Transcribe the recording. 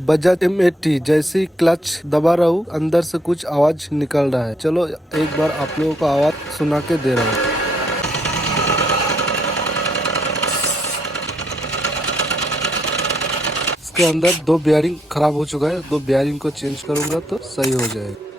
Bajaj m80 जैसी clutch दबा रहा हूँ, अंदर से कुछ आवाज निकल रहा है। चलो एक बार आप लोगों को आवाज सुना के दे रहा हूँ। इसके अंदर दो बेयरिंग खराब हो चुका है, दो बेयरिंग को चेंज करूंगा तो सही हो जाएगा।